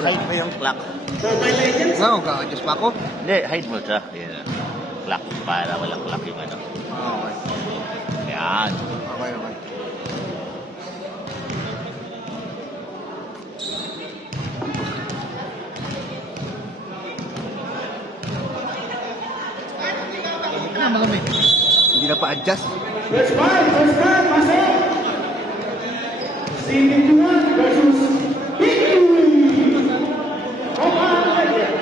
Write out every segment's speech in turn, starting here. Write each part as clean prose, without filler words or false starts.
hide mo yung clock. Oo, ka-adjust pa ako. Hindi, hide mo siya. Yan. Clock, para walang clock yung ano. Okay. Yan. Okay, okay. Malamig. Hindi na pa-adjust. First man, pasok! C51 versus Victory! Open again!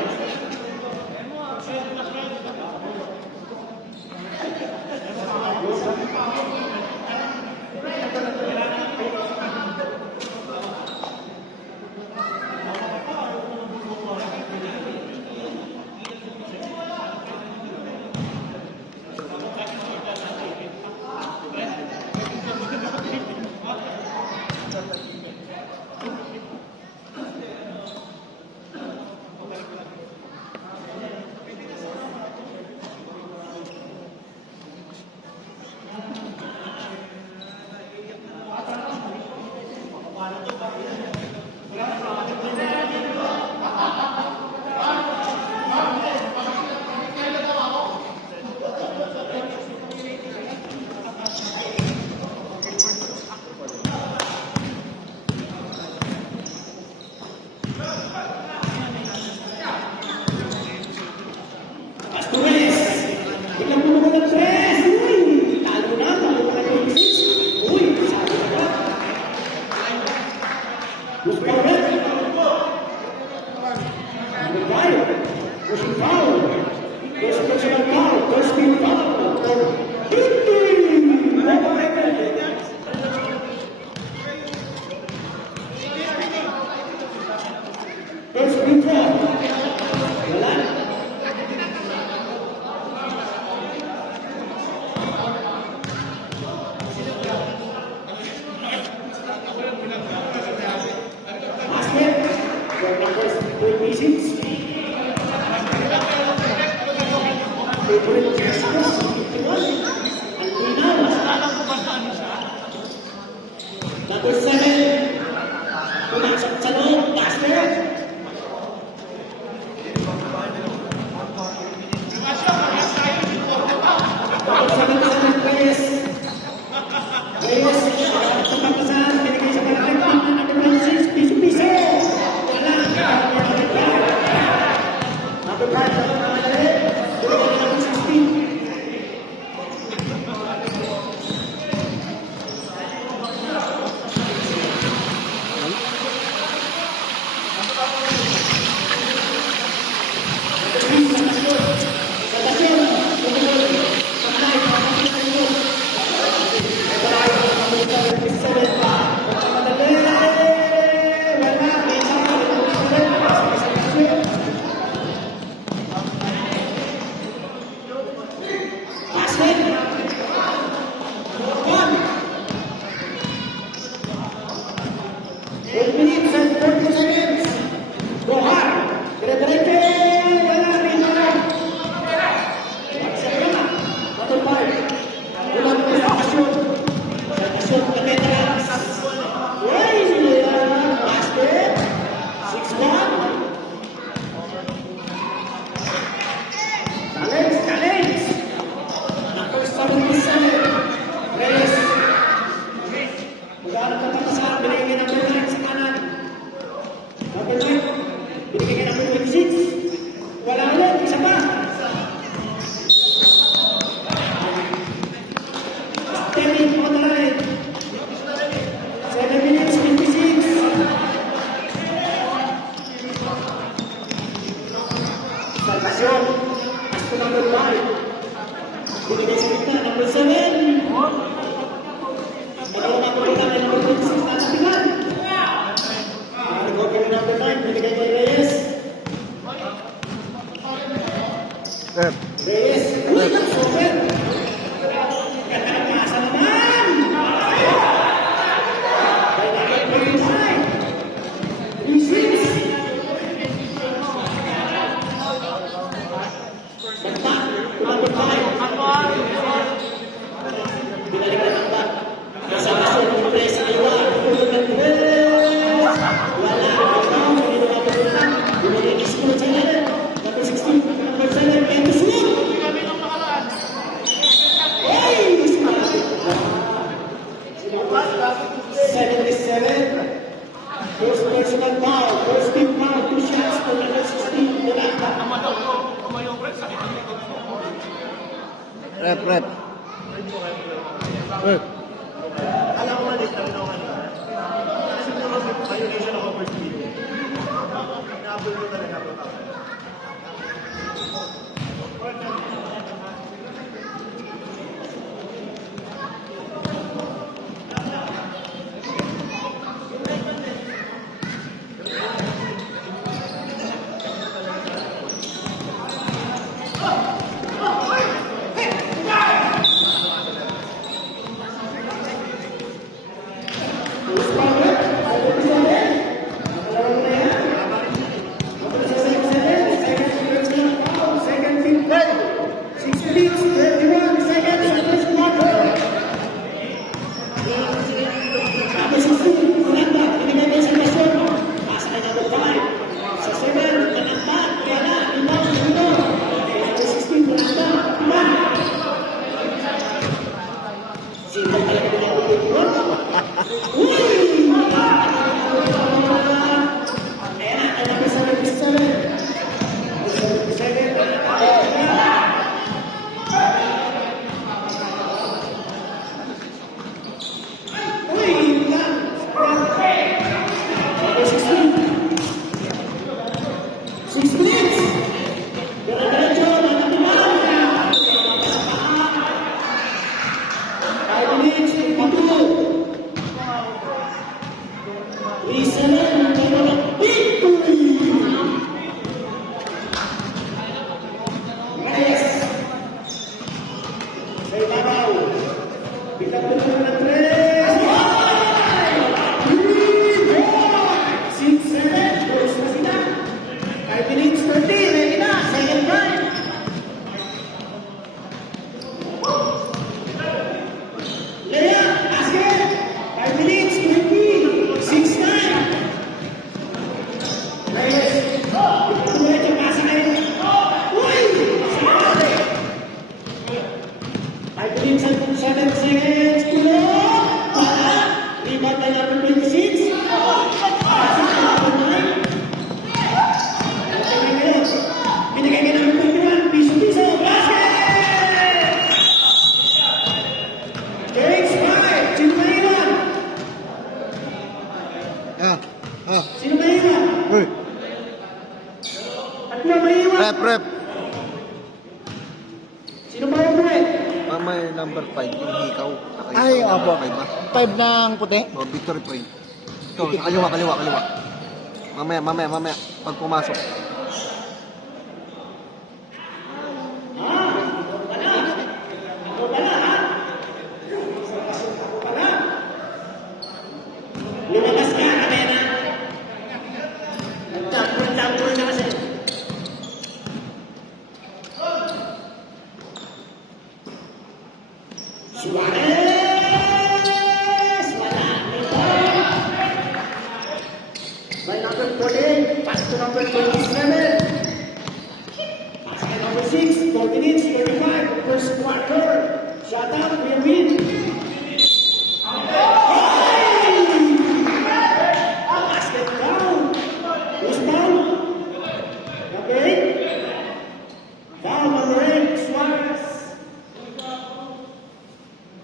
Number 7, pumasok sa loob, basket. Number 7, Reyes. Reyes, sa pagkasahan, binigay sa pagkasahan, number 26, piso-piso. Wala, number 5, number 16. Rep. Eh. Alam ko mali, sabi na ako kanina. Kasi po naman, violation ako first video. Naabol ko talaga ako. Rep. Sino ba yung buhay? May number 5, yung hikaw. Ay, opo. 5 ba? 5 ng puti? O, victory point. Ito, kaliwa. Mamaya. Pag pumasok. Lumabas ka, Kabena. Nagtampon na kasi. Suarez! Wala. By number 14, pass to number 27. Pass by number 6, 14 inch, 35, first quarter. Shut up, we win. Basket down. Who's down? Number 8. Foul number 8, Suarez.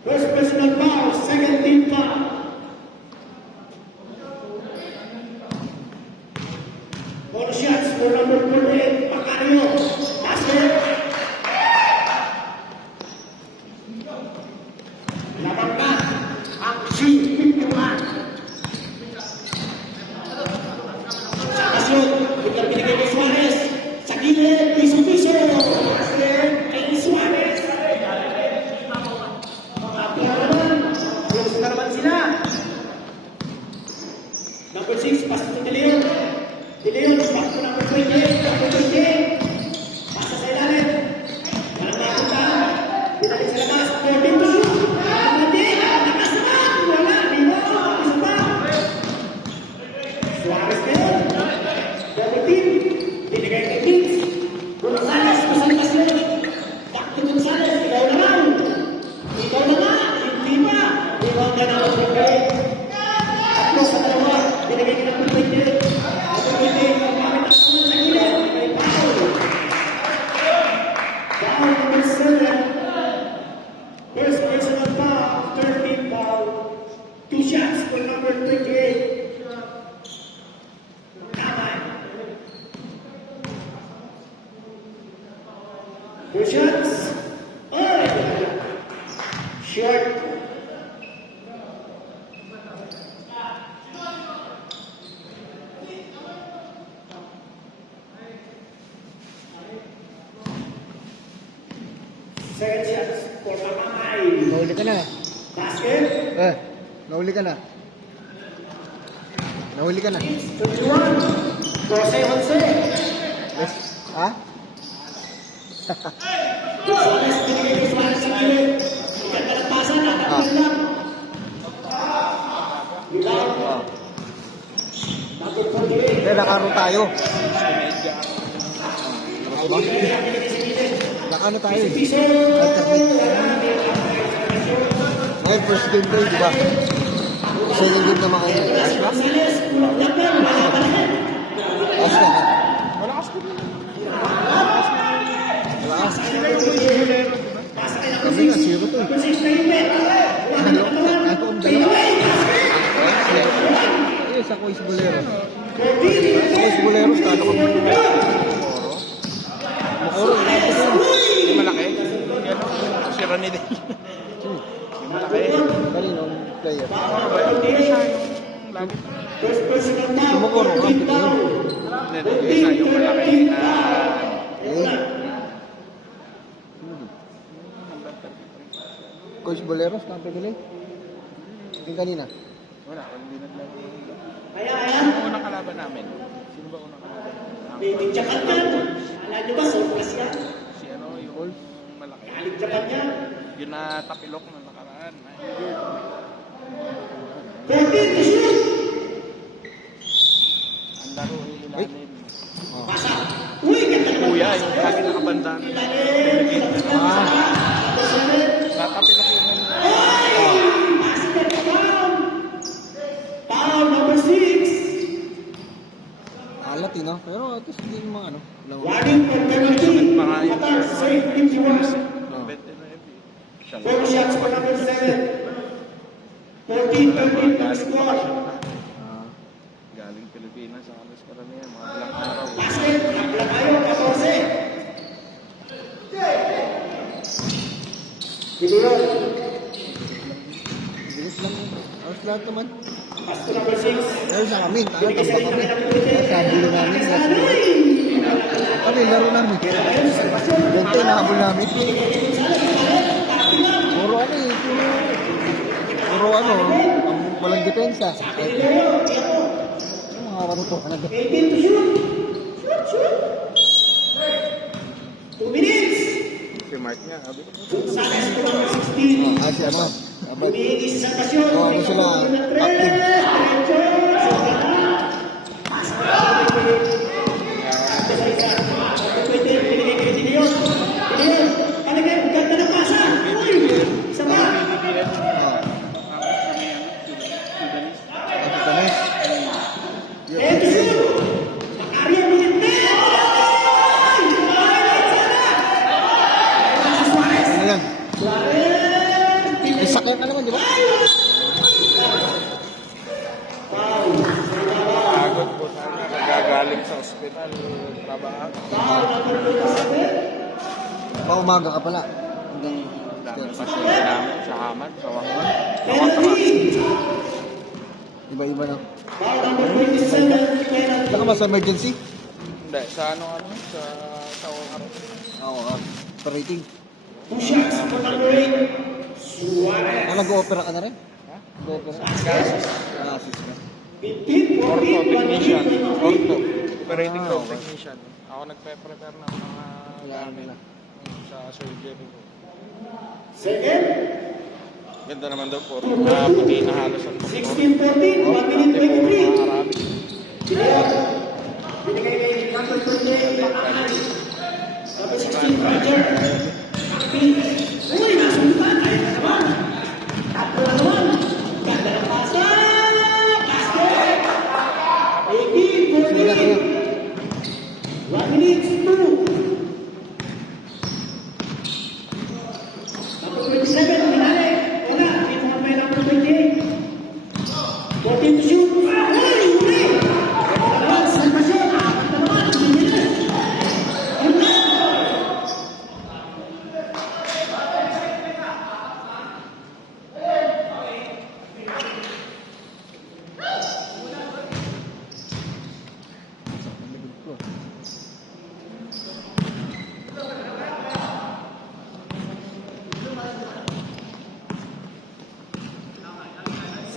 First personal foul, second team foul. Four shots for number 48, Macario. Basket. Laban ka. Ang G51. Sa kasyon, biglang binigay kay Suarez. Sa gilid, piso-piso. Basket kay Suarez. Close na naman sila. Number 6, pass to De Leon. De Leon, back to number 28. Number 28. Pasa sa ilalim. Walang napunta. Pinalik sa labas. 14 to shoot. Hindi. Lakas naman. Wala. Dito. Isa pa. Suarez na yun. Double team. Binigay kay Kings. Gonzales. Masalpas yun. Back to Gonzales. Ikaw na lang. Ikaw na nga. Hindi pa. Ikaw na lang. Okay. Tatlo sa dalawa. Binigay ka ng 28. Number 28. Pagkamit ang sa gilid. May foul. Foul number 7. Second shots for Mamay. Nahuli ka na. Basket. Nahuli ka na. Nahuli ka na. 21. Jose Jose. Yes. Ha? Suarez binigay kay Suarez sa gilid. Ganda ng pasa, nakapil lang. Bilang. Number 48. Kaya nakaro tayo. Nakano tayo eh. Piso. Ngayon, first game tayo, di ba? Second game naman kayo. Gonzales, pulang laban, malabanahan. Ayos na. Malakas ko din. Malakas. Pasa kay Sabi nga, zero to eh. number 6 na Imet. Wala na katawan. Ako ang dalawa. Basket. Eh, sa Cois Boleros. Cordini. Sa Cois Boleros, talo kami. Makoro, Yung malaki? Si Ronnie din. Yung malaki. kaninong player. First personal foul. Sumukoro, kapit na yun. Hindi, isa yung malaki na... Coach Boleros, kampi nila eh. Yung kanina. Wala, hindi naglaro. Ayan. Sino unang kalaban namin? Sino ba unang kalaban? Baby Japan yan. Alam nyo ba, surprise yan. Si ano, yung malaki. Galing Japan yan. Yun na tapilok na nakaraan. Cordini to shoot. Ang laro ay ilalim. Pasa. Uy, ganda naman. Kuya, yung lagi nakabanda. Natapilok yung Basket foul. Foul number 6. Alat eh, no? Pero at least hindi naman ano. Walang Warning for penalty. Qatar save 51. bete na yun. 4 shots for number 7. 14-13 for score. Galing Pilipinas sa alas karamihan. Mga ilang araw. Basket. Abla kayo, 14. Gideon. bilis lang yun. Ayos lahat naman. Pass to number 6. Ayos na kami. Tayo, Binigay sa tambak kami. number 20. Sabi na namin. Kami, laro namin. Ganito yung nahabol namin. Puro ano eh. Puro ano. Ang walang depensa. Yung mga karuto ka na. 18 to shoot. Shoot. 2 minutes. Si Mark nga, sabi ko. Gonzales to number 16. Ah, si Abad. Abad. Humihingi sa stasyon. Oh, ano sila? Active. Tanis. Ano yan? Isakyan ka naman, di ba? Pagod po sana. Nagagaling sa ospital. Trabaho. Paumaga ka pala. Dami pasyente namin sa Hamad, sa Wangon. Iba-iba na. Saka mas emergency? Hindi, sa ano, sa araw. Oo, operating. Push-ups for number 8. Suarez. Ah, nag-o-opera ka na rin? Ha? Nag-o-opera? Gasos. Ah, sis ka. 15, Ortho 14, technician. 1 Ortho. Operating Ah, room okay. technician. Ako nagpe-prepare ng mga Kailangan nila. sa surgery ko. Second, Ganda naman daw po. Puti na halos ang 16-14, 1 minute 23. Arabic. Binigay kay number 28, Pakahan. Number 16, Roger. Uy, nasundan. Ayun na naman. Tatlo na naman. Ganda ng pasa. Basket. 18-14. 1 minute 2. Number 27, Minale. Wala. Dito ka pa yung number 28. 14 to shoot. Uy, uli. Naman, salvation. Apat na naman. Yun na.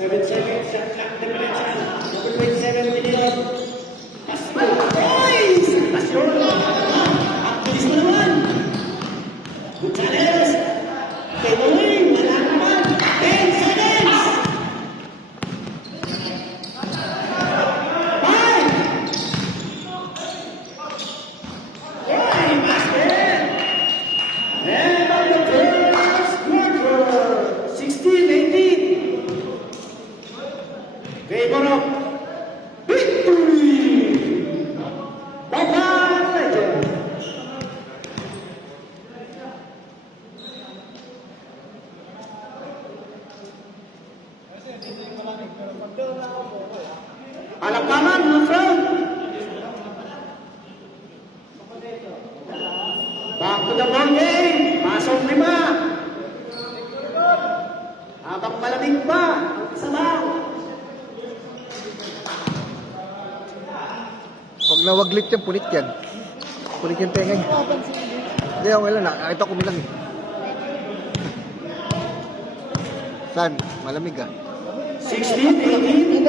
7 shot clock differential. Number 27, Pilion. Pasyon. Boys! Pasyon. Ang bilis mo naman. Gonzales. Kay Noling. Wala naman. 10 seconds. 5. Boy, basket. And on the first quarter. 16-18. Favor of victory! Bye-bye, Legend! Palakpakan, mga friend! Back to the ball game! Pasok 5! Habang malamig pa, ang sabaw! Pag nawaglit yan, punit yan. Punit yung tenga niya. Hindi, okay lang. Nakakita ko milang eh. Saan? Malamig ah. 16-18.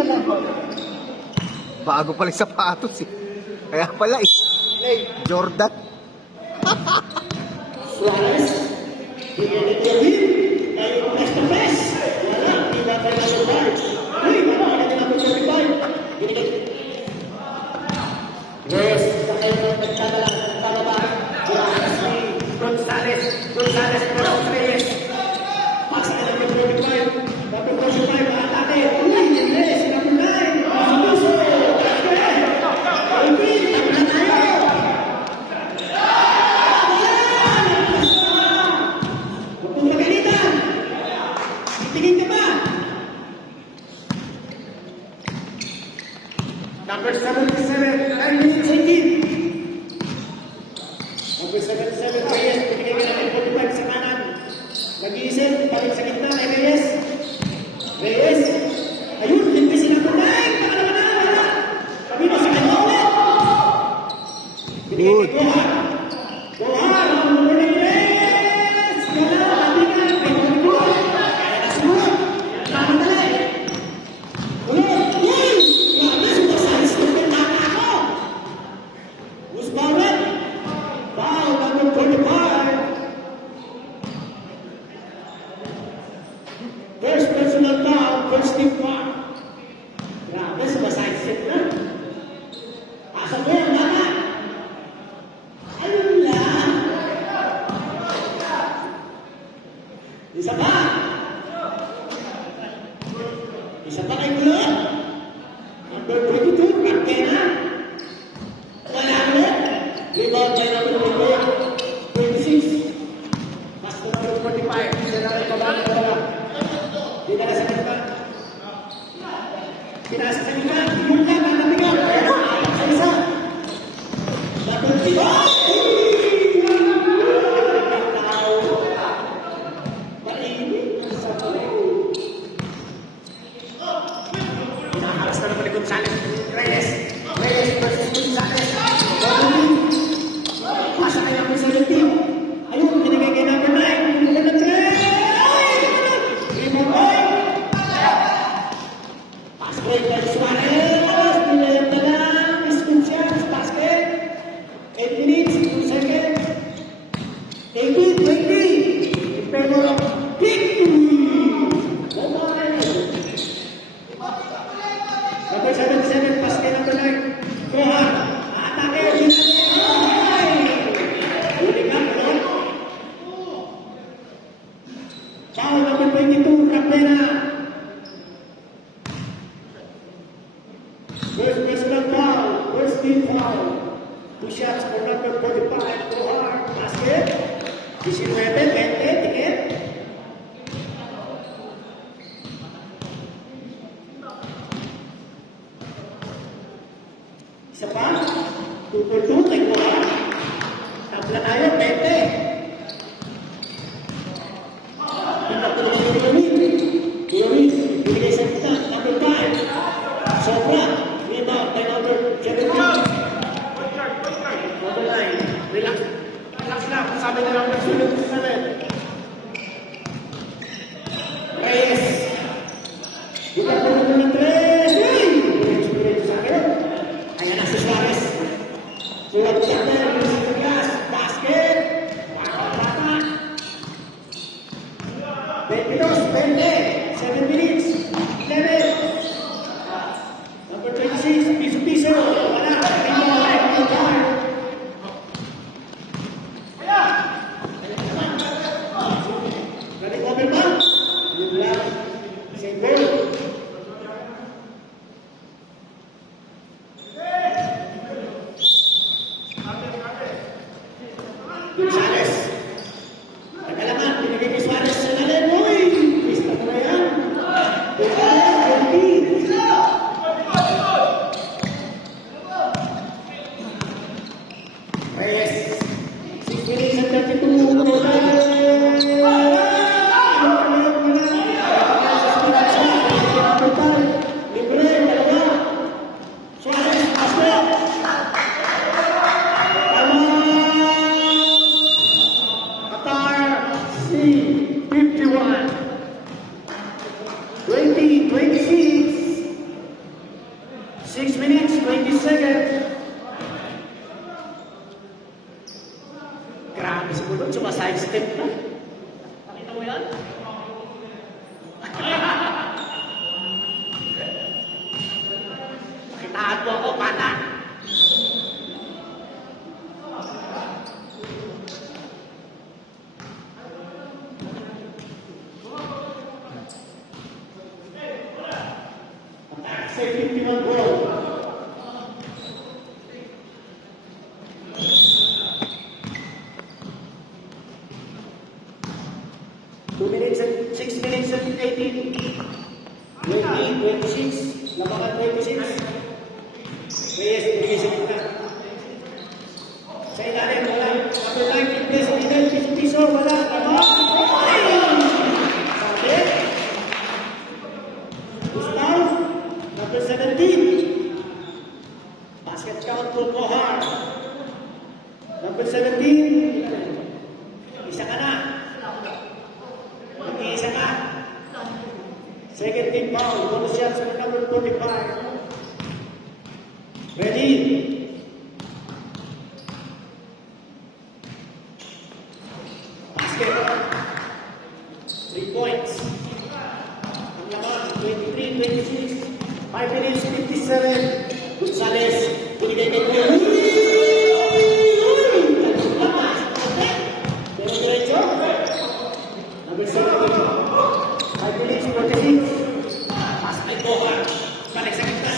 Bago pala yung sapatos eh. Kaya pala eh. Jordan. Suarez. Pinilip niya win. Tayo press to press. Wala. Iba pa na sa bar. Uy, wala ka na natin sa bar. Pinilip. Yes. Sakay na nagkabala. Nagkabala. Suarez ni Gonzales. Gonzales versus Reyes. Pasa na ng 25. Number 25. Atake. Uy, yes. Number 9. Masuso. Uy, tapos na tayo. Huwag kong magalitan. Tingin ka ba? Number 77, 9 minutes 18. Number 77, Reyes, binigay ka natin 45 sa kanan. Mag-iisip, balik sa gitna kay Reyes. Reyes, ayun, limpisin ang punay. Baka naman na, wala. Sabi mo sa kanya ulit. Binigay kay Gohan. Gohan, ang muling Reyes. Gala, katingan, kay Gohan. Kaya nasulat. Namatali. Ulit, uy! Grabe, sumasayos ko ng mata ako. Who's Barrett? Foul, number 45. First personal foul, first team foul. Grabe, sumasayos na. Asa mo yan, mata? Ayun lang. Isa pa. Isa pa kay Kulot. Number 22, Marquena. Wala ulit. Rebound by number 26. Pass to number 45. Siya na rin pabalik na wala. Dinala sa kanila. Pinasa sa kanila. Yun lang, nanabigan. Pero, apat sa isa. Number 3. Mainit ang sabaw. Hinaharas na naman ni Gonzales. Reyes. Reyes versus Gonzales. Pasa kaya ang 17. Ayun, binigay kay number 9. Binigay ng 3. Rebound boy. Pass break by Suarez. Binigay na lang. Escuchas. Basket. 8 minutes. 2 seconds. 18-20. In favor of victory. Number 77, pass kay number 9. Gohan, atake, ay! Huli ka, Kulot. Foul number 22, Rapena. First personal foul, first team foul. 2 shots for number 45, Gohan, basket. 19, 20, tingin. Isa pa, 2 for 2, kay Gohan. Tabla tayo, 20. Pinagtuloy ni Yomi. Yomi, binigay sa kita, number 5. Sobra, rebound by number 17. Number 9, relax. Relax lang, sabi na number 77. Reyes. Dito 6 minutes, 20 seconds. Grabe si Bulon, sumaside step na. Pakita mo yan? Pakitaan mo ako, bata. Say 51 ball. Two minutes and 6 minutes and 18. 20, 26. Labangan 26. Reyes, bigay sa kita. Sa ilalim, wala. Number 19, place sa middle. Piso-piso, wala. Laban. Sabi. Gustav. Number 17. Basket count for Kohar. Number 17. Isa ka na. Mag-iisa ka. Second team foul. Bonus shots for number 45. Ready? Basket. 3 points. Ang laban, 23-26. 5 minutes, 57. Gonzales. Pinitay ko yun. Pero diretso. Number 17. 5 minutes, 46. Pass by Kohar. Balik sa kita.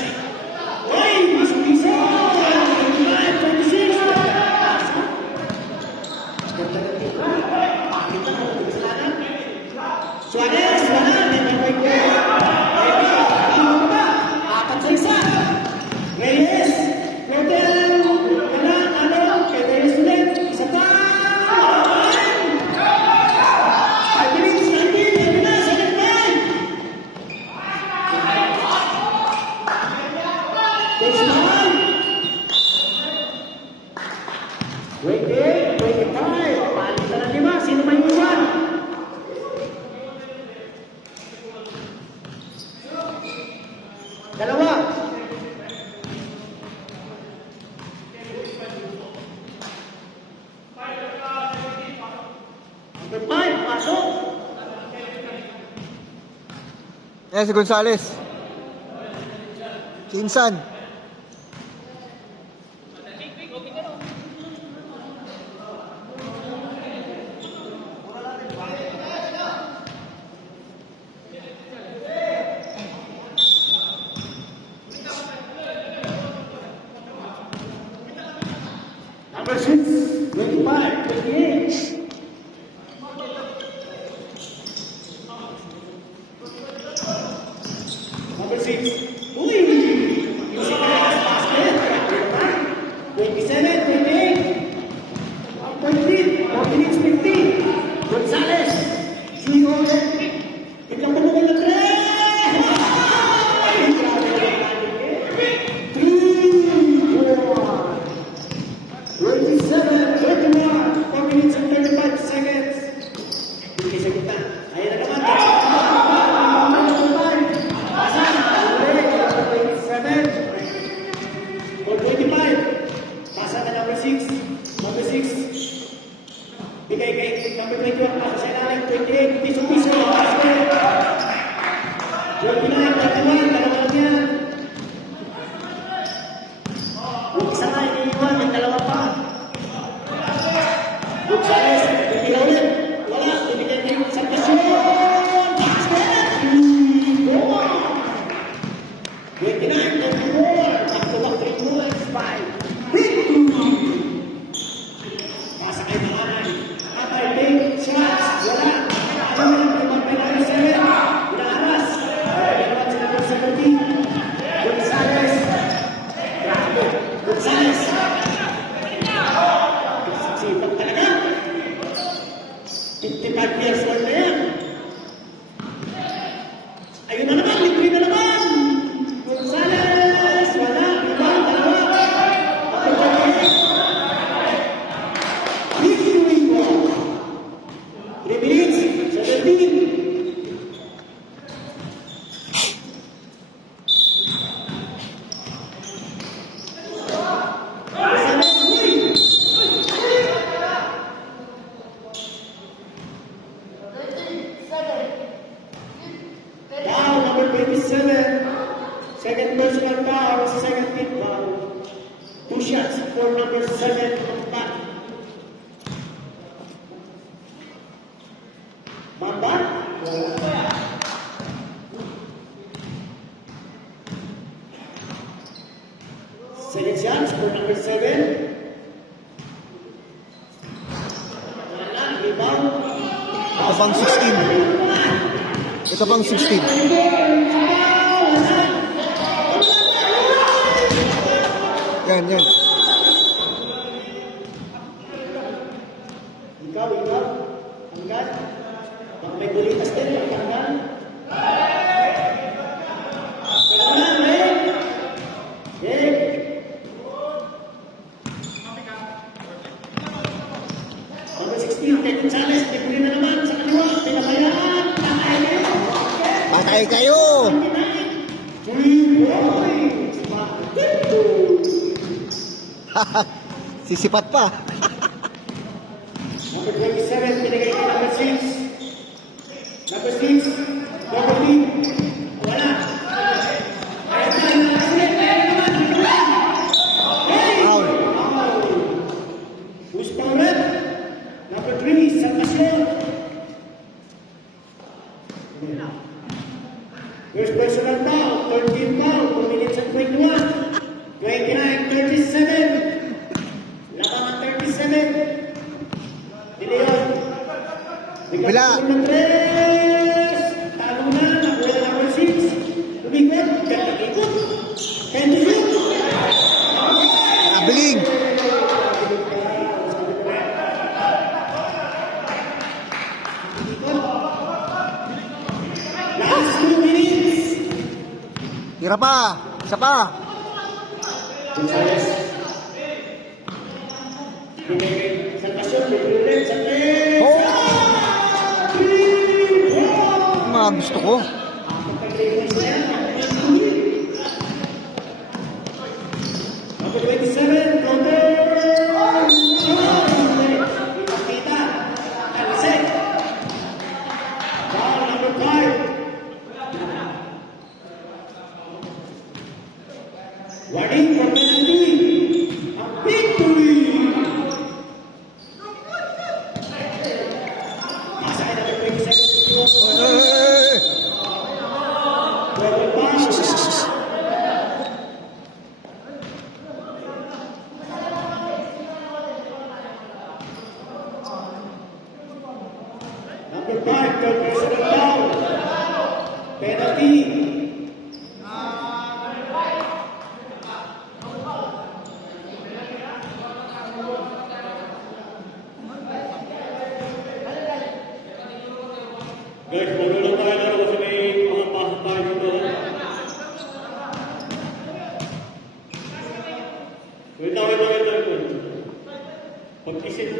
Uy! Masuk-isa! 25-26. Pass. Ganda ng tito. Pakita mo kung kasalanan. Suarez! Wala! Never break there. Apat sa isa. Reyes. Flotel. Wala. Ano? Kay Reyes ulit. Isa pa. 5 minutes. 19. Sabi na. Second time. Takes time. 20. 25. Palitan ng 5. Sino may iwan? Dalawa. Number 5, pasok. Ayan si Gonzales. Si Insan. Number 6, 25, 28. Number 6. Uy! Using the last basket. 27, 28. Complete. 4 minutes, 50. Gonzales. Swing over. Biglang bumukol na 3. Ay, grabe na yung landing eh. 3, 4. 27, 31. 4 minutes and 35 seconds. Bigay sa kita. Ayan na naman. For 25. Pasa na number 6. Number 6. Bigay kay number 21. Pasa sa ilalim. 28. Piso-piso. Basket. 29. 31. Dalawa lang yan. Kung isa nga iniiwan, may dalawa pa. Gonzales. Hindi na ulit. Wala. Binigyan niyo sa pasyon. Basket. 29, 24, back-to-back 3 points, 5. Big two! Pasa kay Mahanan. Kapay, big shots. Wala. Ano yung pinag-pinag 7? Inaaras. Pinagawa sila ng 17. Gonzales. Grabe. Gonzales. number 7 from back. Mambat. Second chance for number 7. Wala, rebound. Ito pang 16. Ito pang 16. Yan, yan. Ikaw. Hanggang. Baka may bulitas din, hanggang. Hanggang, eh. Number 16, Ted Gonzalez, nipuli na naman sa kaliwa, pinabayaan, Patay kayo! 3 points, Sisipat pa. Number 27, pinigay kay number 6. Number 6, number 3, wala. Foul. Who's powered? Number 3, Salvacion. First personal foul, 13 foul, 4 minutes and 21. 29, 37. Labangan 37. De Leon. Bila. Number 3. Talo na, nakuha number 6. Lumikot, ikot. 10-2. Abiling. Last 2 minutes. Tira pa. Isa pa. Gonzalez. Salvacion, Libre, sa 3. Oh! Mga gusto ko. Number 27, counter. Ipakita. Alisek. Foul number 5. Warning for penalty. A victory. Nasa kay number 27, Cruz. Eh, Double foul. Number 5, third personal foul. Penalty. Guys, magulang tayo na kasi may mga pasok tayo dito. Wait lang. Pag-isip.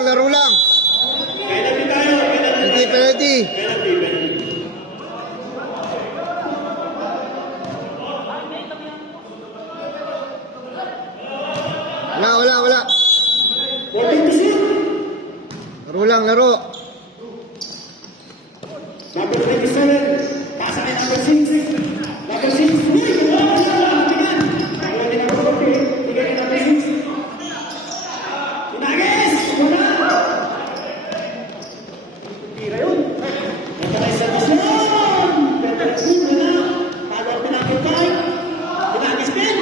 laro lang. Penalty tayo. Penalty. Wala. 14 to shoot. Laro. Number 27. Pasa kay number 6. Number 6. Uy! Wala siya. Tingnan. Wala din number 40. Tingnan kay number 6. Tinagis! Wala! Tira yun. Ito kay Salvacion. Pero wala. Tagal pa number 5. Tinagis din.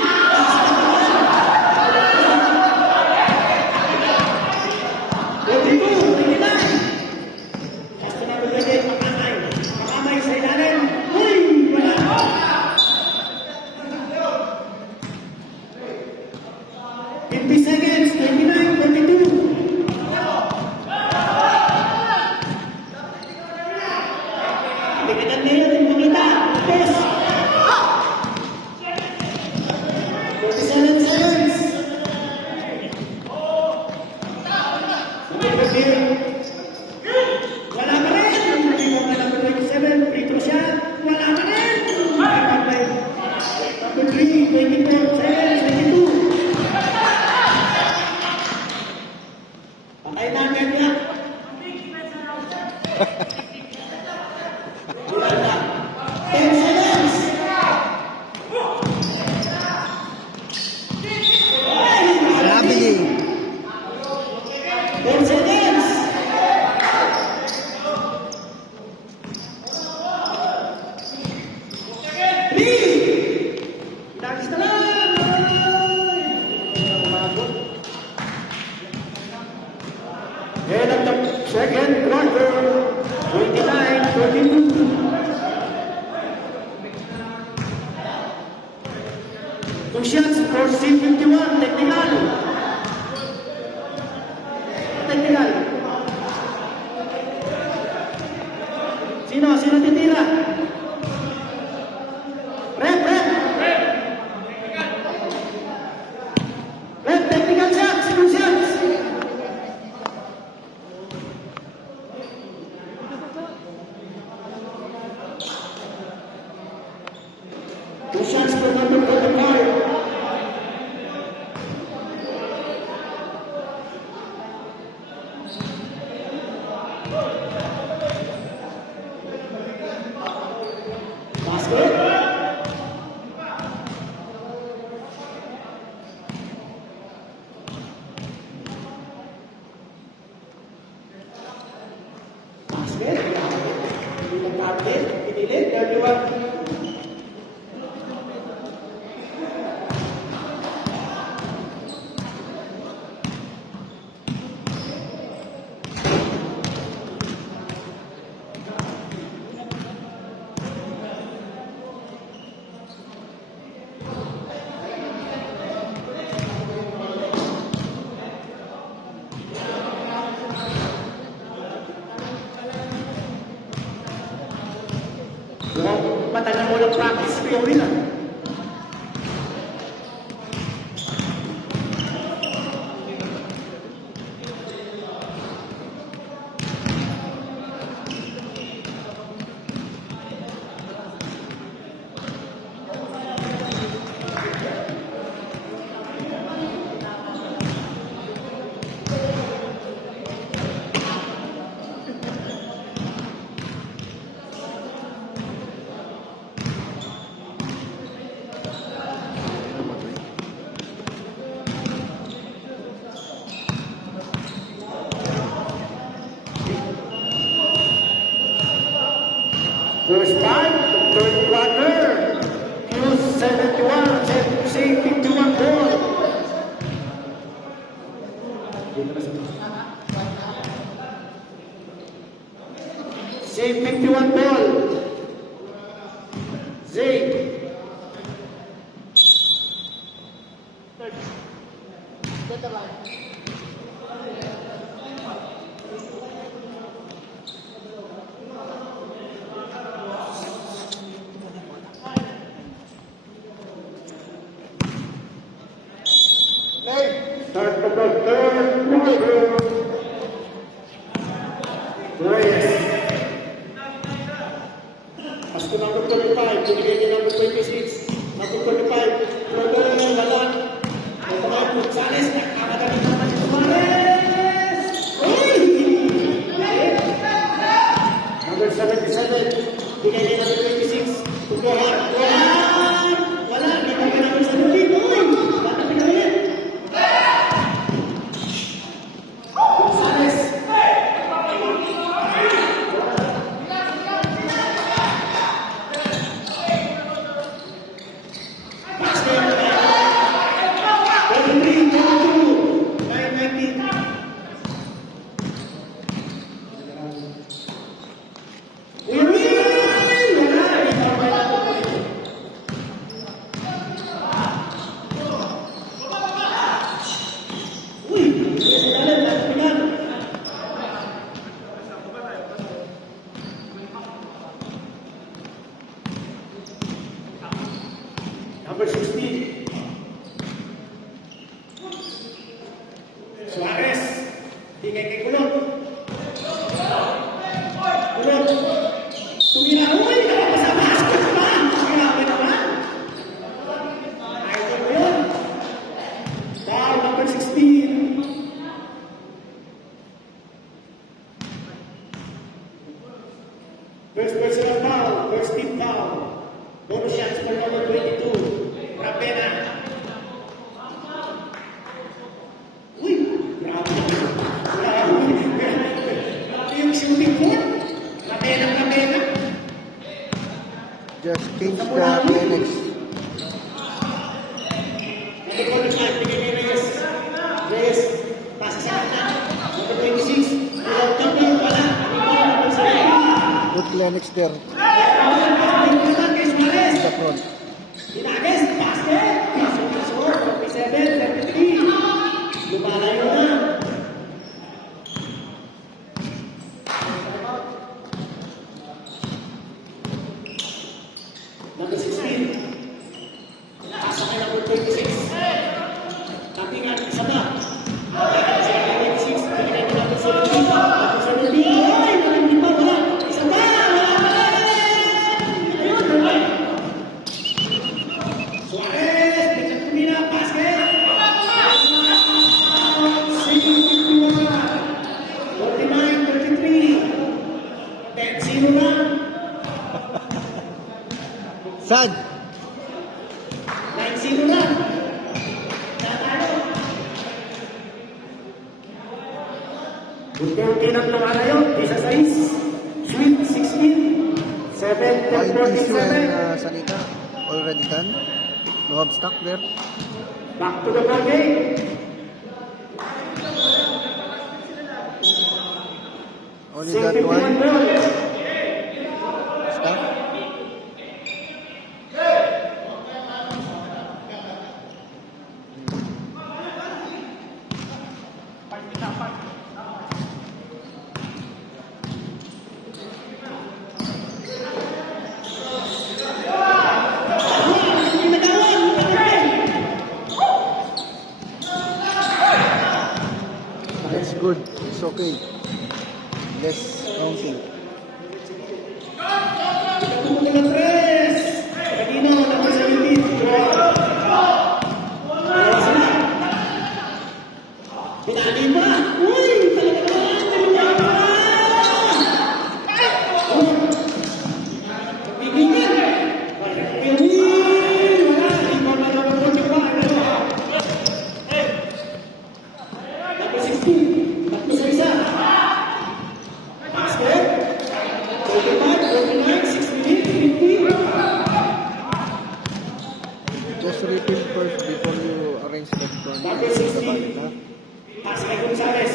10 seconds. Grabe. 10 seconds. Three. Dagis na lang. End of the second quarter. 29-22. Two shots for C51. Technical. Technical. Sino titira? Rep. Rep, technical shots. Two shots. Two shots for number 25. Basket. Basket. Hindi nag-target. Pinilit. 31. Matagal mo lang practice ko yung win. First time, third quarter. Hughes 71, C 51 ball. C 51 ball. Zay. Start of the third quarter. Reyes. Pass to number 25. Binigay niya number 26. Number 25. Florida na lawan. Ito Gonzales. Nakamadami naman si Suarez. Uy! Number 77. Binigay niya number 26. Tukuhan. Wala. Binigay ka number 17. Uy! Bata pinagayit. Gonzales. Number 16. Suarez. Tingay kay Kulot. Kulot. Tumira. Uy! Nakapasa basket pa! Grabe naman. Idol mo yun. Foul number 16. First personal foul, first team foul. Bonus shots for number 22, Rapena. Uy, grabe. Grabe yung shooting court. Rapena. Just change the PNX. Number 45, bigay kay Reyes. Reyes, pasa sa kanya. Number 26, without number, wala. Number 7. Put PNX there. In the front. Inages, basket. Pasok. 37, 33. Lumalayo na. Number 16. Pasok kay number 26. Tatingan, isa na. Isa na 26. Binigay ko number 17. Number 17. Ay, malimlim pa. Wala. Isa pa. Wala. Ayun, wala. Suarez, Benjamin Pumina, basket. 49-33. 10-0 na. Sad. 9-0 na. Natalo. Unti-unti nang lumalayo. 16. Sweet 16. 7, 10, 47. Salita. Already done. No have stock there. Back to the ball game. Only Same that 51 one. girls. Stock. That's good. It's okay. Less counting. Number 3. Kanino, number 17. Pinali pa. Uy, talaga naman. Pagbigigan. Number 16. Tatlo sa isa. Basket. 45, 49, 6 minutes, 50. Just refill first before you arrange the front. Number 16. Pass kay Gonzales.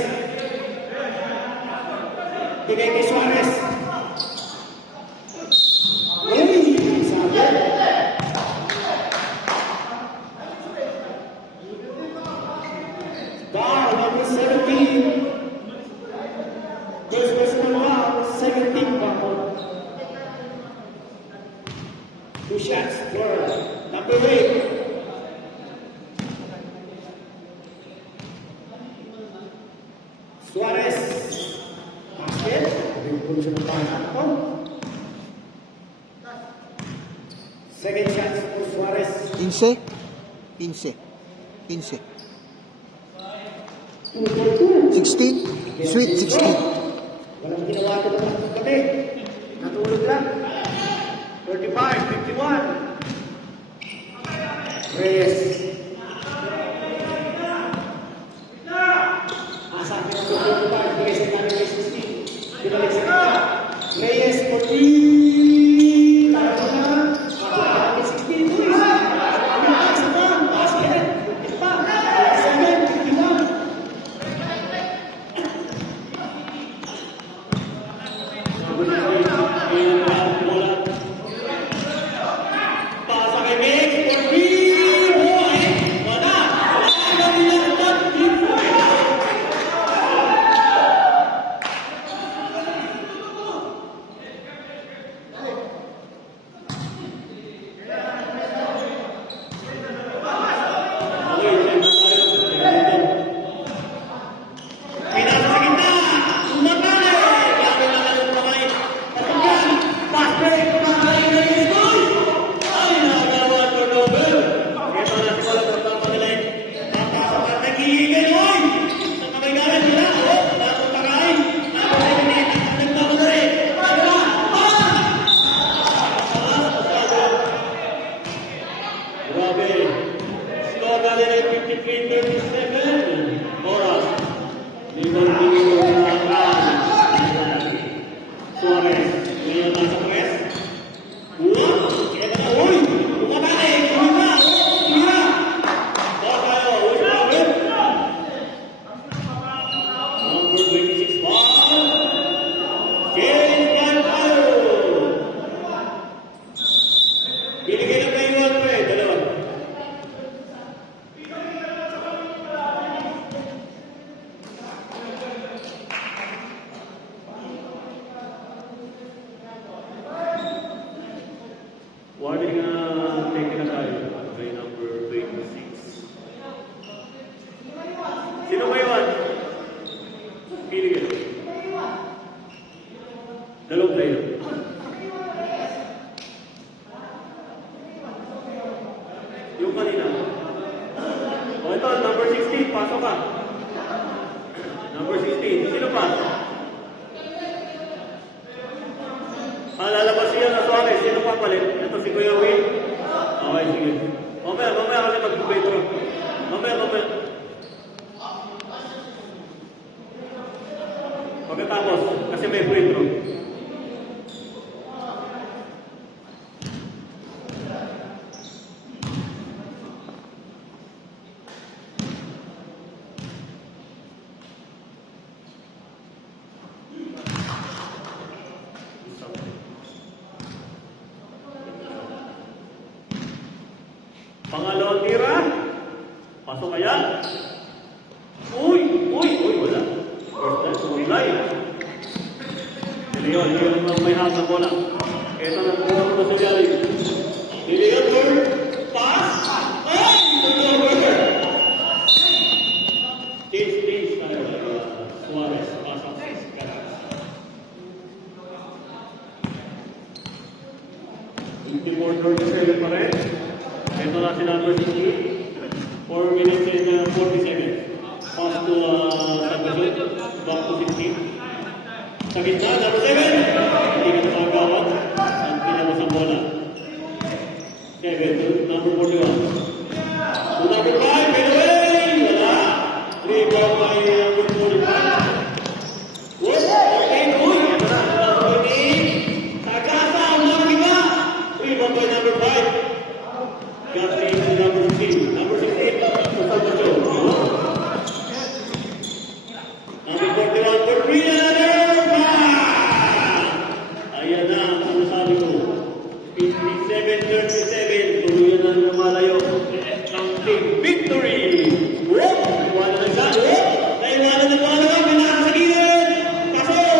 Bigay kay Suarez. Uy! Sabi. Foul, number 17. First personal foul, second team foul. 2 shots for number 8. Suarez. Basket. Rinpun siya ng pangakto. Second shot for Suarez. Inse. Inse. Inse. 2-2. 16. Sweet 16. Walang ginawa ko naman ng gabi. Natulog lang. 35, 51. Reyes. Asakin ang 25. Bigay sa kanya kay 16. Binalik sa kanya. Reyes for 3. Tara na. Pagkakala kay 16. Isa pa. Basket. Isa pa. 7, 51. Pasa kay Meg. Boy. Wala. Wala na nilang 6 ball. James Galvao. Binigay na kayo 1 point. Dalawa. Warning taken na tayo. By number 26. Sino ba yun? Pinigil. Dalawang player. Yung kanina. O ito, number 16. Pasok ka. Number 16. Sino pa? Lalabas siya na Suarez. Sino pa palit? Ito si Kuya Will. Okay, sige. Mamaya kasi mag-petro. Mamaya. Pagkatapos, kasi may petro. Pangalawang tira. Pasok kaya? Uy, wala. First time, relay. Leon, may hawak ng bola. Ito na po sa nangyari. Leon, pass. Ay! Please. Suarez, pasok. 54-37 pa rin. Ito na si number 16. 4 minutes and 40 seconds. Pass to Salvador. Back to 16. Sa gitna, number 7. Hindi ka nakagawa. Ang pinabos ang bola. 7 to number 41. To number 5. Anyway! Wala. Rebound by number 45. Whoop! Okay, good. Ito na. Number 8. Tagasa ang mga iba. Rebound by number 5. Got the number 16. Number 16, Salvador. Number 41, Corpina, another pass! Ayan na, ang sabi ko. 57-37, tuluyan na lumalayo. Ang team victory! Whoop! Iwanan na siya. Whoop! Naiwanan na bola. Pinaka sa gilid. Pasok!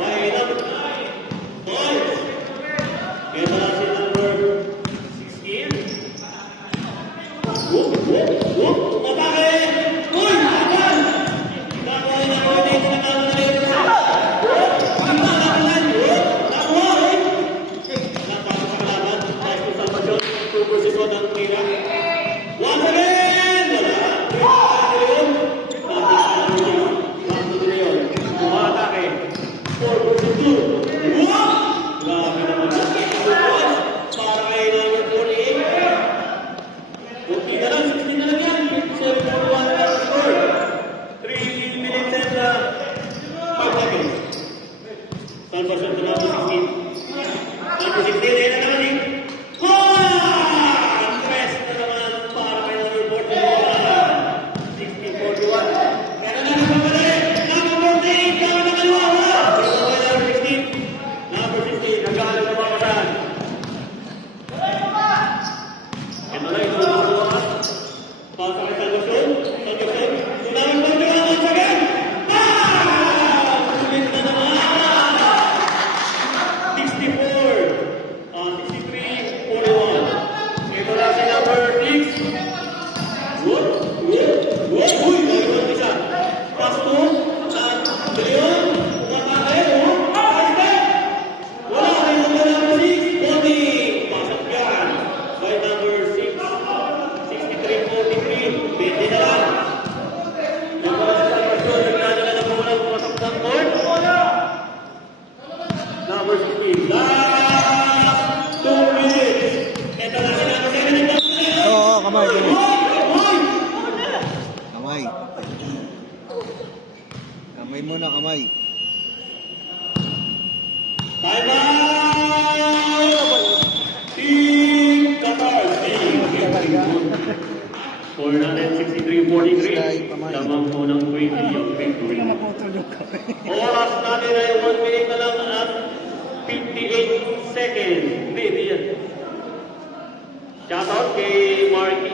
By number 9. Boys! Ito na si number 16. Whoop! Matake! Uy! Akan! Nakuha na ko dito na kano na rin. Whoop! Nakuha! Napasok sa kalaban. Dahil sa Salvador. 2 versus 1 ang tira. Once again! Umatake. 4 versus 2. Whoop! Grabe naman. Para kay number 48. Okay na lang, 16 na lang yan. 7-1 na score. 3 minutes and 5 seconds. Salvador to number 16. Number 16, ayun na naman eh. Tres na naman para kay number 41. 16-41. Kaya na naman pala eh. Number 48, kaya na kaliwa. Number 16. Number 16, nagkahalang na mga kasahan. Ito na ito. Pasok kay Salvador. Sulawin po nyo once again. Sulit na naman. 63-41. Ito na si number 6. Whoop! Uy! Naliwan isa. Pass to. Leon. Umatake. Wala kay number 6. Bobby. Pasok yan. By number 6. 63-43. 20 na lang. Number 6. Nagdadala na muna pumasok ng court. Number 16. Last 2 minutes. Ito na si number 7. Oo, kamay. Kamay muna, kamay. Time out! Team Qatar. Score natin 63-43. Lamang po ng 20 yung victory. Oras natin ay 1 minute na lang at 58 seconds. Hindi yan. Shoutout kay Marky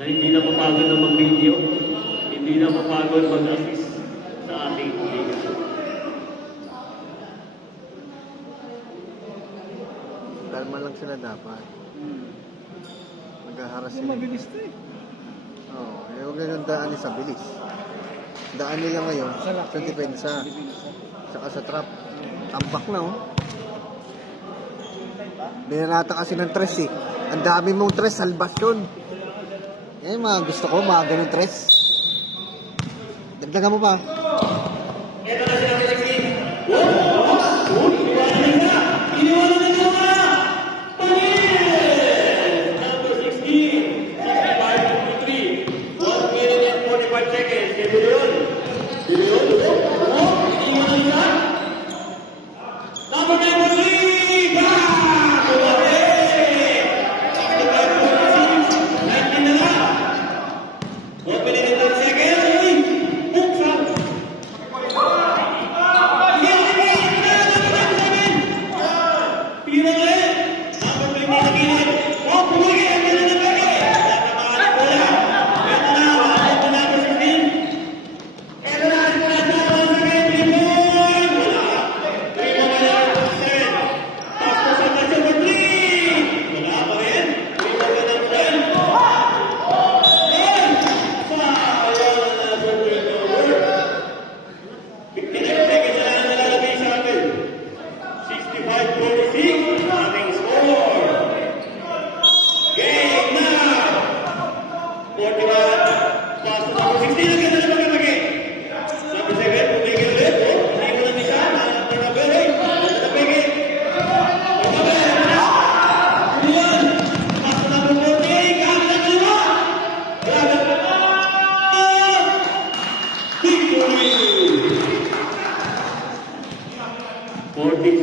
na hindi na mapagod na mag-video. Hindi na mapagod mag-assist sa ating liga. Kalma lang sila dapat. Maghaharas sila. Mabilis to eh. Oo, huwag nilang daanin sa bilis. Daan nila ngayon sa depensa. Saka sa trap. Tambak na oh. Binanata kasi ng tres eh. Ang dami mong tres, salbas yun. Eh, mga gusto ko, mga ganun tres. Dagdagan mo pa. Ito na sila kay King. Iniwanan na! Iniwanan na mga! Pangin! Number 16, 65-53. 1 minute and 45 seconds. Kaya Bilion. Bilion. Iniwanan na! Number 93! Back! Kumapit! 65-46. 19 na lang. 1 minute and 30 seconds. Buksan!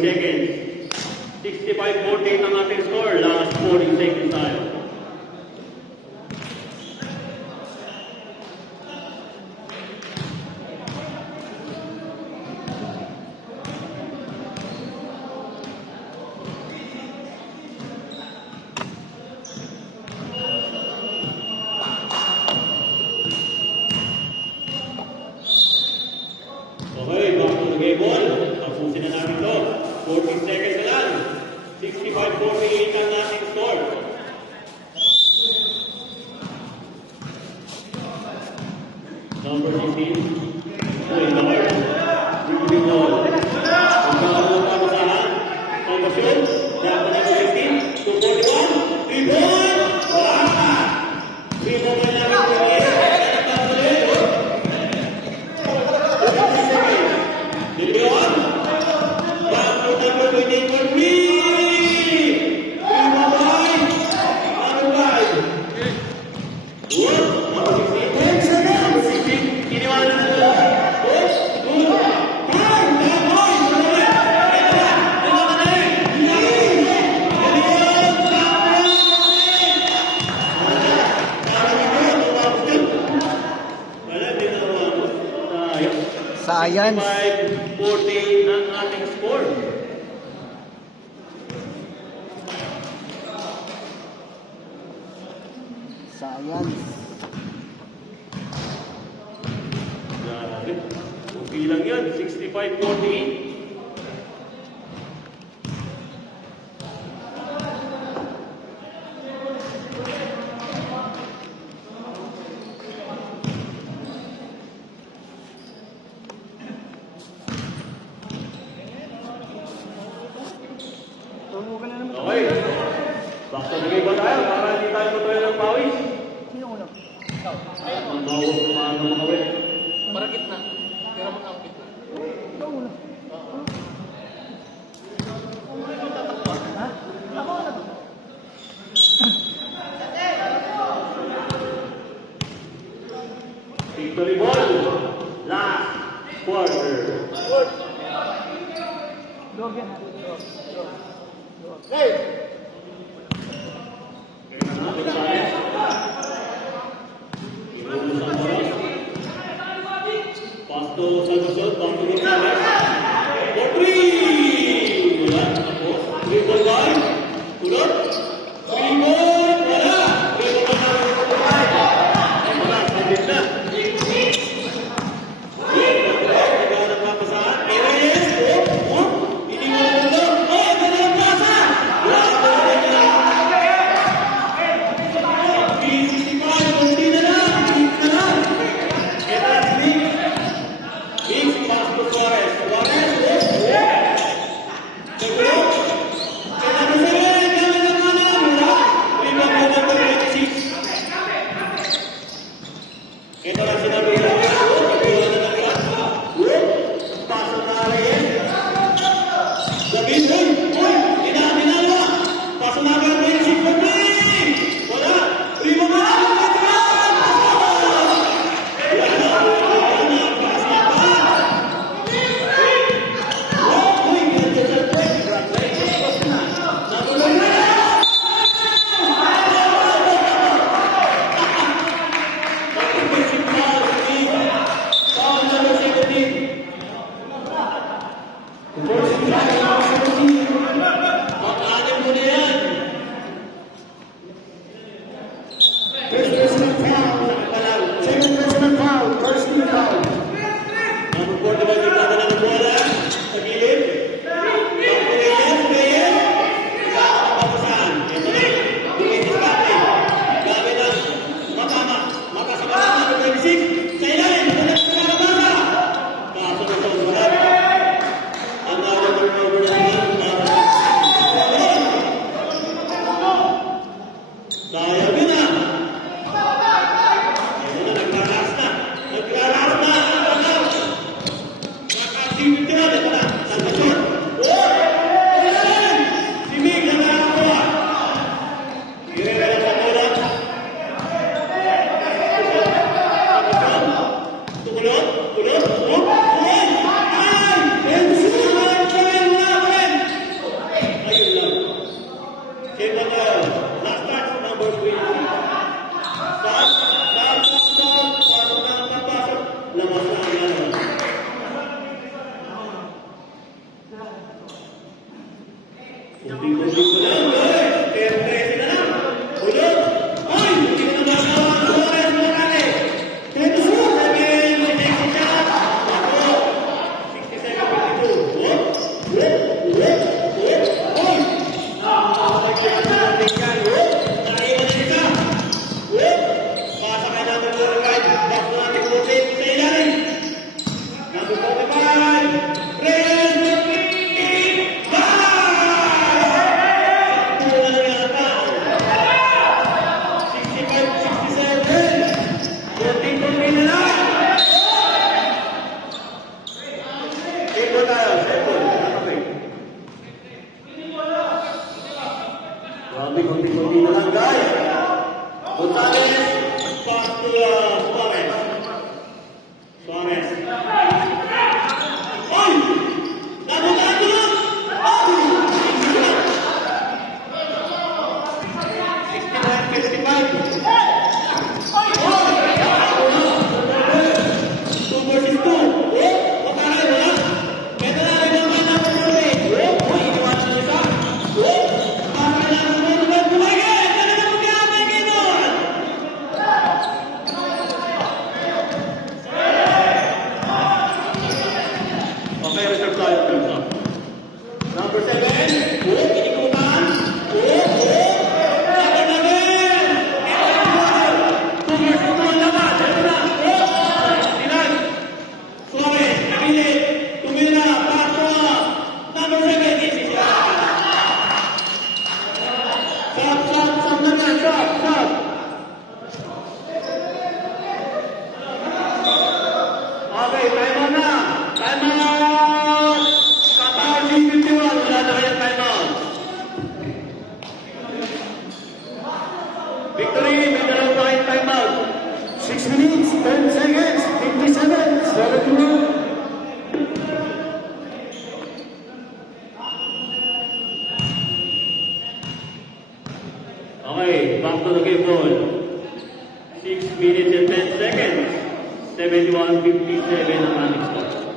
Seconds. 65-48 ang ating score. Last 40 seconds tayo. Okay, back to the game ball. Tapusin na natin ito. 14 seconds na lang. 65-48 ang ating score. Number 16. Uy, bakit? Review ball. Pagkakaroon pa sa saan. Pagkasyon. Dapat number 16. 241. 3 ball. Wala ka. 3 ball na namin. Leon, back to number 28 for me. 3 number 5. Good. Number 16. Number 16. Iniwanan na ito. Good. Good. Good. Science. 5-14 ang ating score. Science. Grabe. Okay lang yan. 65-14. Okay. Bakit nagay ba tayo? Para hindi tayo tutuloy ng pawis. Sino ulo? Ang bawang kumaano mga wet. Para gitna. Pero mga gitna. Ikaw ulo. Ha? Ako na ba? Victory ball. Last quarter. Log yan ha. Pasto sa Lusot, back to Gonzales. For three! Wala. Tapos, triple one. Kulot. Three more. Wala. Triple one na. Ay, wala. Sabit na. Nagawa ng papasahan. Reyes. Hindi mo na ito. Oh, ito na ang pasa. Wala. Kunti na lang. Kunti na lang. Ito na si Nick. Nick, pass to Suarez. Suarez. Nagulog. Kaya na sa rin. Kaya na naman. Wala. Rebound na number 26. Ito na sinabi nila. Nagulog na naman. Paso na Reyes. David, uy! Dinalawa! Paso na ba 26 for three? Wala! Rebound na naman. Kunti-kunti na lang, guys. Gonzales, pass to Suarez. Suarez. Oy! Lago-lago lang! 69-55. Number 7, pinikutan. Suarez, nabilit. Tumira, paso. Number 7, isisya. Stop na nga, stop. Okay, time on na. Time on. Qatar G51, wala na kayang time out. Victory, may dalaw pa kayong time out. 6 minutes, 10 seconds, 57, 71. Okay, back to the game ball. 6 minutes and 10 seconds. 71-57 ang aming score.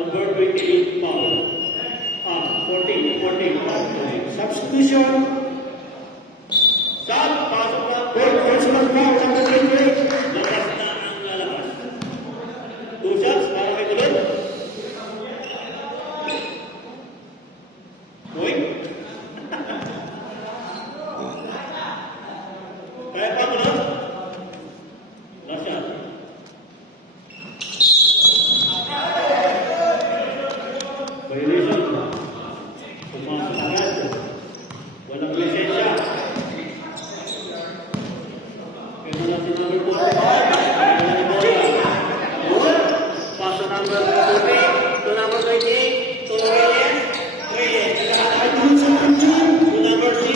Number 28, foul. 14, foul. Substitution. Stop, pasok na. Personal foul, number 28. Labas na ang lalabas. 2 shots, para kay Tulad. Uy. Kaya pa ko na. Last shot. Violation. Pumasok agad. Walang lisensya. Ito na si number 45. Pass to number 40. To number 28. To Reyes. Reyes. To number 6.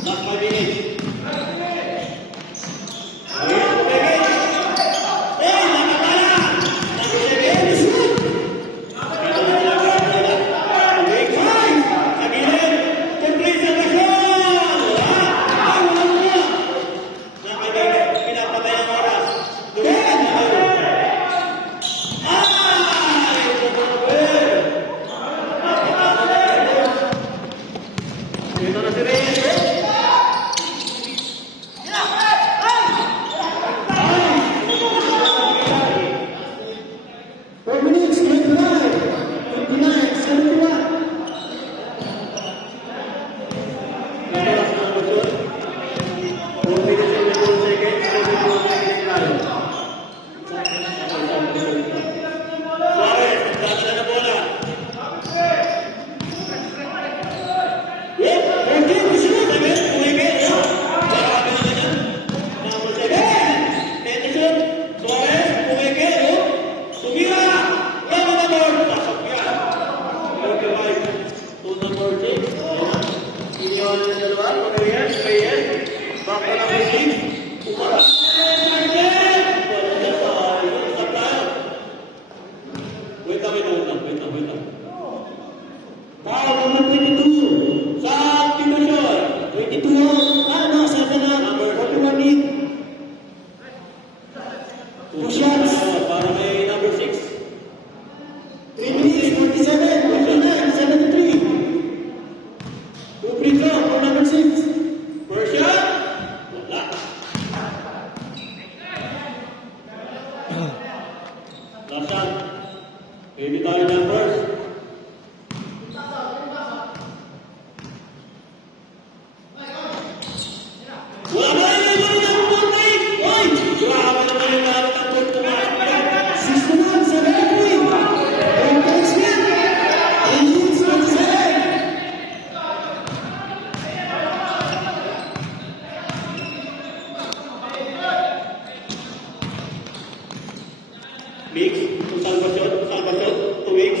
Last 5 minutes. Ito na si Reyes. 4 minutes, 29, 59, 71. Wait lang. Foul number 22. Substitution. 22. Sa number 41 min. 2 shots. Para kay number 6. 3 minutes, 47, 59, 73. 2 free throw for number 6. First shot. Wala. Last shot. Hindi tayo numbers. Wala ba yung number 48? Oy! Grabe naman yung gamit ang pagtumakas. 61, 73. 10 points win. 8 minutes, 27. Mix, salvation, 2 weeks.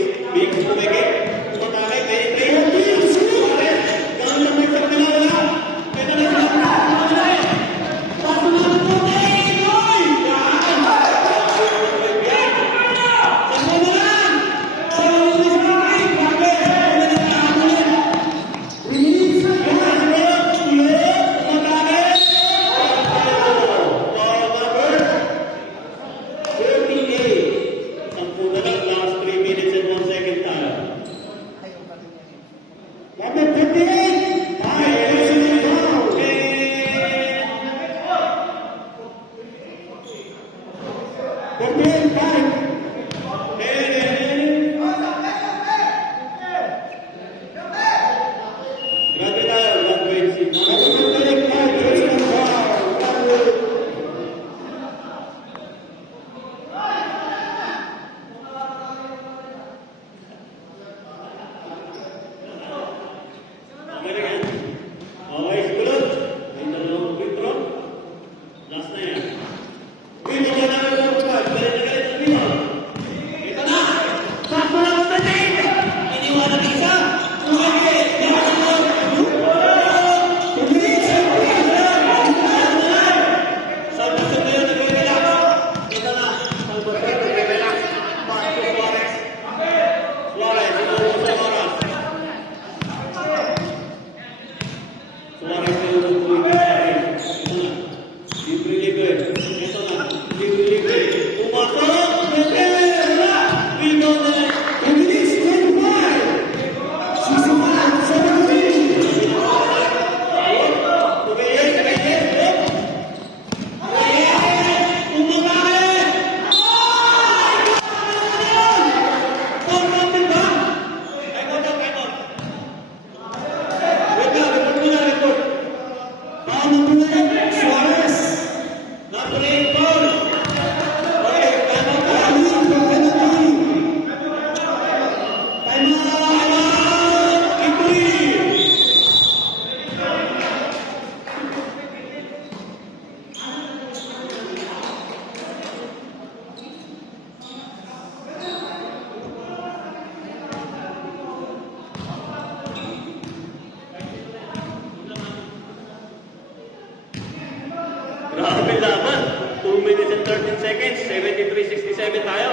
minutes and 13 seconds. 73-67 tayo.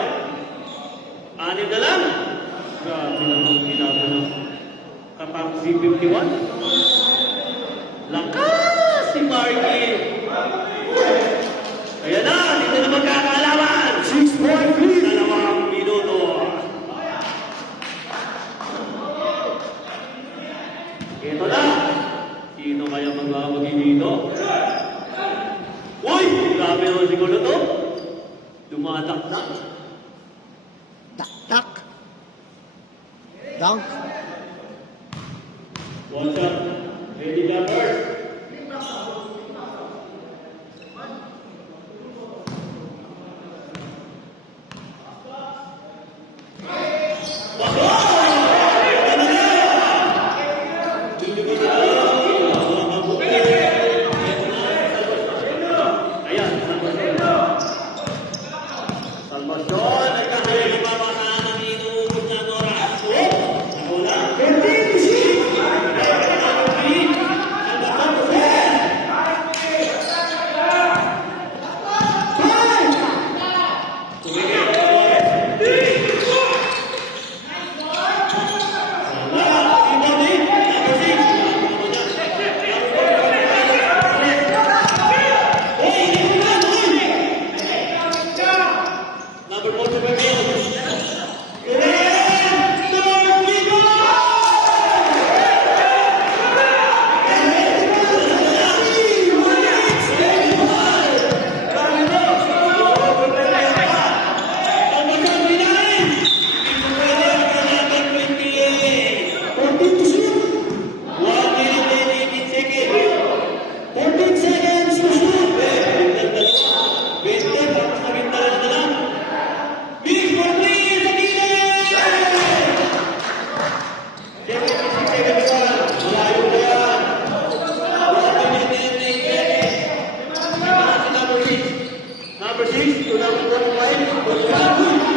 6 na lang. Grabe naman ginagawa. Kapag C51. Lakas si Marky. Ayan na, dito na magkakalaman. 6.3. 2 minuto. Ito na. Sino kaya magmamagi dito? Uy! Grabe naman siguro to. Dumatak-tak. Tak-tak. Dunk. One shot. Ready, jumper. Ayan, Salvacion, nagkakaya ng mamasahan ng inuubos na oras. Wala. Number 4 to Number 6 to number 6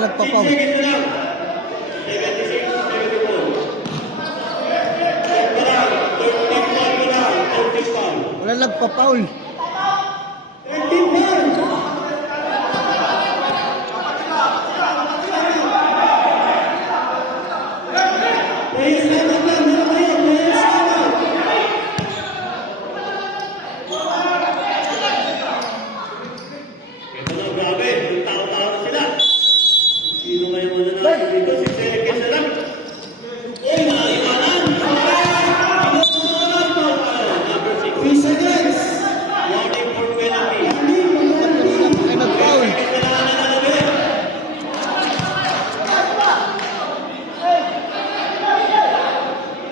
Nagpapaw. seconds na lang. 76, 74. Wala nagpapaul. 13 points. Players line up lang. Dala kayo. Players line up. Ito na, grabe. Tao-tao na sila. Sino kayo mananalo dito? 6 seconds na lang. Uy, naiwanan. Number 6. 3 seconds. Warning for penalty. Ay, nagpaul. Kailangan na nalabit.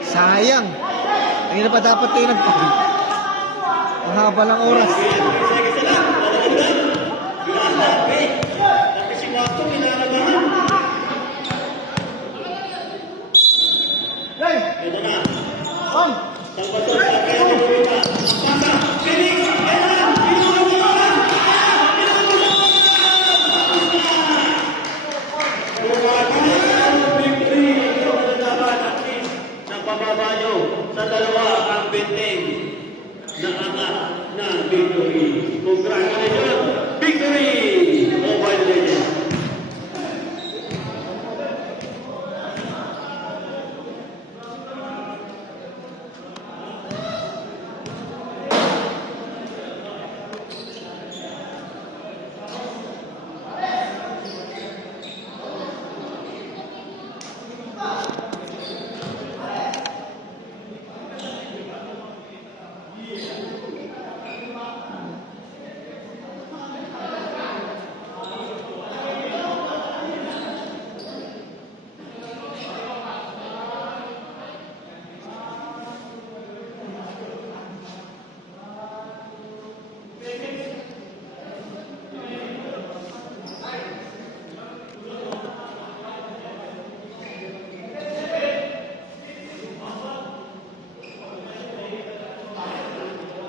Sayang. Ay, na pa dapat kayo nagpaul. Mahaba lang oras. 3 seconds na lang. Nalagyan. Grabe. Kasi si Wato, pinalabahan. Ito na. Salvador, sa kaya ng Lupita. Pasa. Felix. Kailangan. Victory. Ito na laban. At least, napababa nyo sa dalawa ang benteng na angka na victory. Congratulations.